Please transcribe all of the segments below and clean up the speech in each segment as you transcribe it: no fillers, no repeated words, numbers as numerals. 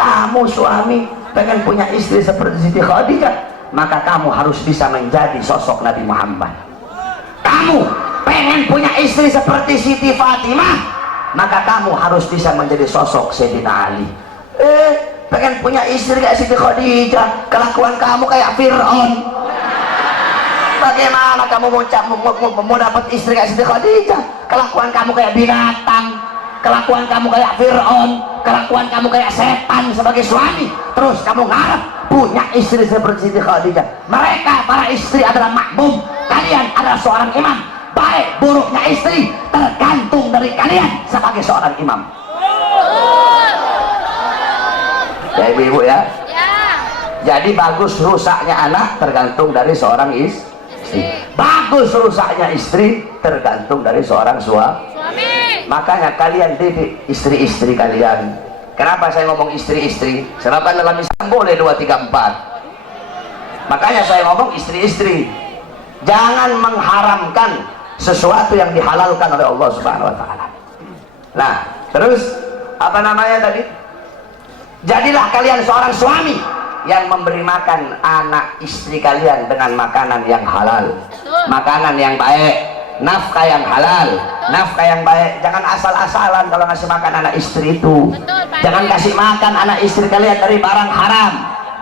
Kamu suami pengen punya istri seperti Siti Khadijah, maka kamu harus bisa menjadi sosok Nabi Muhammad. Kamu pengen punya istri seperti Siti Fatimah, maka kamu harus bisa menjadi sosok Sayyidina Ali. Pengen punya istri kayak Siti Khadijah, kelakuan kamu kayak Fir'aun. Bagaimana kamu mau dapat istri kayak Siti Khadijah? Kelakuan kamu kayak binatang, kelakuan kamu kayak Fir'aun, kelakuan kamu kayak setan sebagai suami. Terus kamu ngarep punya istri seperti Siti Khadijah. Mereka para istri adalah makmum, kalian adalah seorang imam. Baik buruknya istri tergantung dari kalian sebagai seorang imam. Ya ibu-ibu ya. Jadi bagus rusaknya anak tergantung dari seorang istri. Bagus rusaknya istri tergantung dari seorang suami. Makanya kalian didik istri-istri kalian. Kenapa saya ngomong istri-istri? Sebab dalam Islam boleh 2, 3, 4. Makanya saya ngomong istri-istri. Jangan mengharamkan sesuatu yang dihalalkan oleh Allah Subhanahu wa taala. Nah, terus apa namanya tadi? Jadilah kalian seorang suami yang memberi makan anak istri kalian dengan makanan yang halal, makanan yang baik, nafkah yang halal, nafkah yang baik. Jangan asal-asalan kalau ngasih makan anak istri itu. Jangan kasih makan anak istri kalian dari barang haram,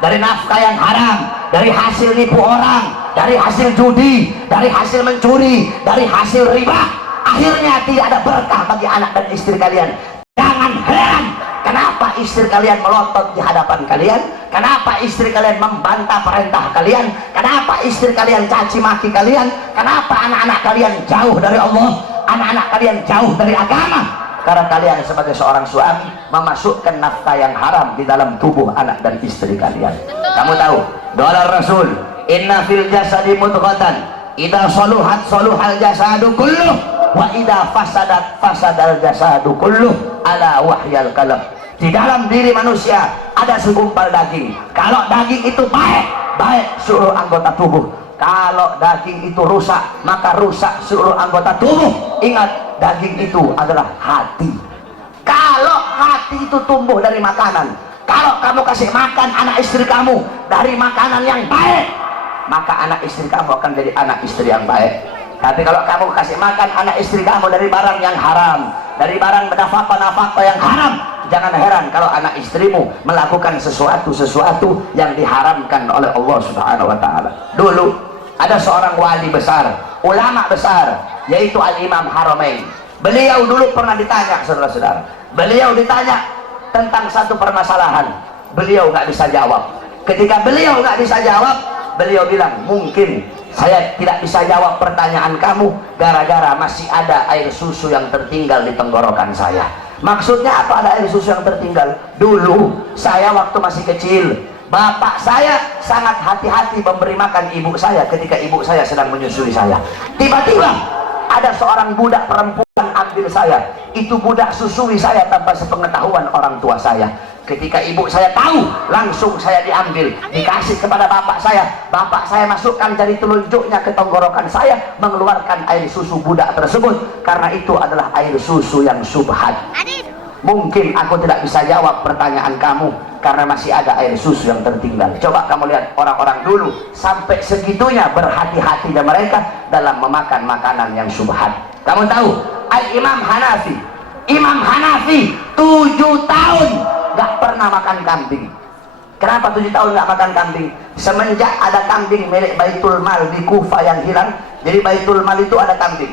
dari nafkah yang haram, dari hasil nipu orang, dari hasil judi, dari hasil mencuri, dari hasil riba. Akhirnya tidak ada berkah bagi anak dan istri kalian. Jangan heran kenapa istri kalian melotot di hadapan kalian, kenapa istri kalian membantah perintah kalian, kenapa istri kalian caci maki kalian, kenapa anak-anak kalian jauh dari Allah, anak-anak kalian jauh dari agama. Karena kalian sebagai seorang suami memasukkan nafkah yang haram di dalam tubuh anak dan istri kalian. Kamu tahu doa Rasul, inna fil jasadi mudghatan idza saluhat saluhal jasadu kulluh wa idza fasadat fasadal jasadu kulluh ala wahyal qalb. Di dalam diri manusia ada segumpal daging. Kalau daging itu baik, baik seluruh anggota tubuh. Kalau daging itu rusak, maka rusak seluruh anggota tubuh. Ingat, daging itu adalah hati. Kalau hati itu tumbuh dari makanan, kalau kamu kasih makan anak istri kamu dari makanan yang baik, maka anak istri kamu akan jadi anak istri yang baik. Tapi kalau kamu kasih makan anak istri kamu dari barang yang haram, dari barang nafkah yang haram, jangan heran kalau anak istrimu melakukan sesuatu yang diharamkan oleh Allah Subhanahu wa taala. Dulu ada seorang wali besar, ulama besar, yaitu Al-Imam Haramain. Beliau dulu pernah ditanya, saudara-saudara. Beliau ditanya tentang satu permasalahan. Beliau nggak bisa jawab. Ketika beliau nggak bisa jawab, beliau bilang, mungkin saya tidak bisa jawab pertanyaan kamu gara-gara masih ada air susu yang tertinggal di tenggorokan saya. Maksudnya apa ada air susu yang tertinggal? Dulu saya waktu masih kecil, bapak saya sangat hati-hati memberi makan ibu saya ketika ibu saya sedang menyusui saya. Tiba-tiba ada seorang budak perempuan ambil saya. Itu budak susui saya tanpa sepengetahuan orang tua saya. Ketika ibu saya tahu, langsung saya diambil, dikasih kepada bapak saya. Bapak saya masukkan jari telunjuknya ke tenggorokan saya, mengeluarkan air susu budak tersebut. Karena itu adalah air susu yang subhat. Mungkin aku tidak bisa jawab pertanyaan kamu karena masih ada air susu yang tertinggal. Coba kamu lihat orang-orang dulu sampai segitunya berhati-hatinya mereka dalam memakan makanan yang subhat. Kamu tahu Al-Imam Hanafi, Imam Hanafi 7 tahun gak pernah makan kambing. Kenapa 7 tahun gak makan kambing? Semenjak ada kambing milik Baitul Mal di Kufah yang hilang. Jadi Baitul Mal itu ada kambing,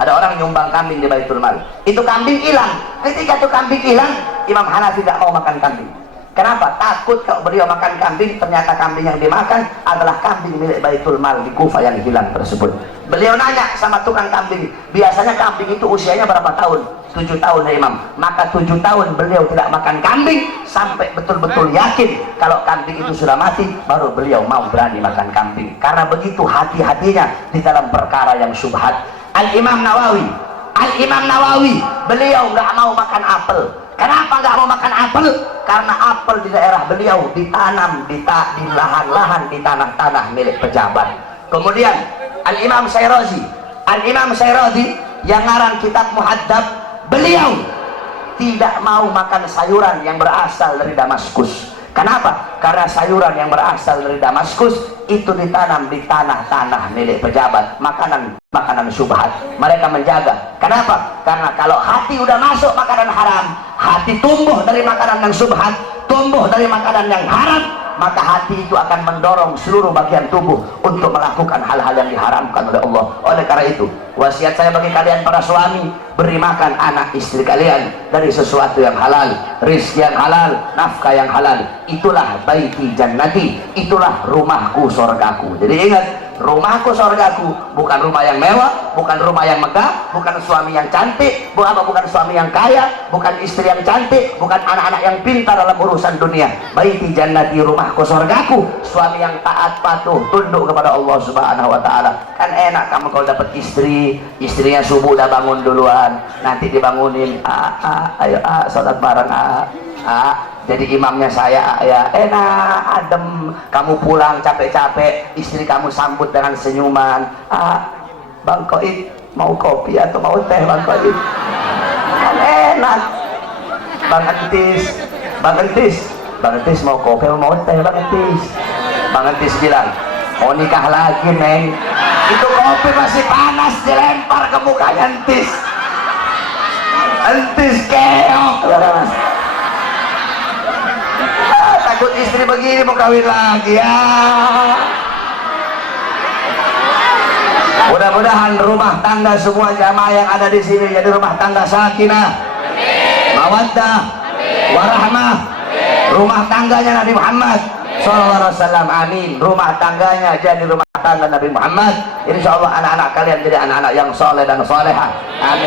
ada orang nyumbang kambing di Baitul Mal. Itu kambing hilang. Ketika itu kambing hilang, Imam Hanafi gak mau makan kambing. Kenapa? Takut kalau beliau makan kambing, ternyata kambing yang dimakan adalah kambing milik Baitul Mal di Kufah yang hilang tersebut. Beliau nanya sama tukang kambing, biasanya kambing itu usianya berapa tahun? 7 tahun ya Imam. Maka 7 tahun beliau tidak makan kambing sampai betul-betul yakin kalau kambing itu sudah mati, baru beliau mau berani makan kambing. Karena begitu hati-hatinya di dalam perkara yang syubhat. Al-Imam Nawawi, beliau nggak mau makan apel. Kenapa nggak mau makan apel? Karena apel di daerah beliau ditanam di lahan-lahan, di tanah-tanah milik pejabat. Kemudian Al-Imam Syirazi yang ngarang kitab Muhaddab, beliau tidak mau makan sayuran yang berasal dari Damaskus. Kenapa? Karena sayuran yang berasal dari Damaskus itu ditanam di tanah-tanah milik pejabat, makanan syubhat. Mereka menjaga. Kenapa? Karena kalau hati udah masuk makanan haram, hati tumbuh dari makanan yang syubhat, tumbuh dari makanan yang haram, maka hati itu akan mendorong seluruh bagian tubuh untuk melakukan hal-hal yang diharamkan oleh Allah. Oleh karena itu, wasiat saya bagi kalian para suami, beri makan anak istri kalian dari sesuatu yang halal, rizki yang halal, nafkah yang halal. Itulah baiti jannati, itulah rumahku sorgaku. Jadi ingat, rumahku sorgaku bukan rumah yang mewah, bukan rumah yang megah, bukan suami yang cantik, bukan suami yang kaya, bukan istri yang cantik, bukan anak-anak yang pintar dalam urusan dunia. Baiti jannati, rumahku sorgaku, suami yang taat patuh tunduk kepada Allah Subhanahu wa ta'ala. Kan enak kamu kalau dapat istri, istrinya subuh udah bangun duluan, nanti dibangunin, ayo salat bareng, jadi imamnya saya, ya enak, adem. Kamu pulang capek-capek, istri kamu sambut dengan senyuman. Bang Koid, mau kopi atau mau teh Bang Koid? Kan enak. Bang Entis mau kopi atau mau teh Bang Entis? Bang Entis bilang, mau nikah lagi Neng. Itu kopi masih panas dilempar ke mukanya Entis. Entis keok. Takut istri begini mau kawin lagi ya. Mudah-mudahan rumah tangga semua jamaah yang ada di sini jadi rumah tangga sakinah, mawaddah, warahmah. Rumah tangganya Nabi Muhammad SAW, amin. Rumah tangganya jadi rumah tangga Nabi Muhammad. Insya Allah anak-anak kalian jadi anak-anak yang soleh dan solehah, amin.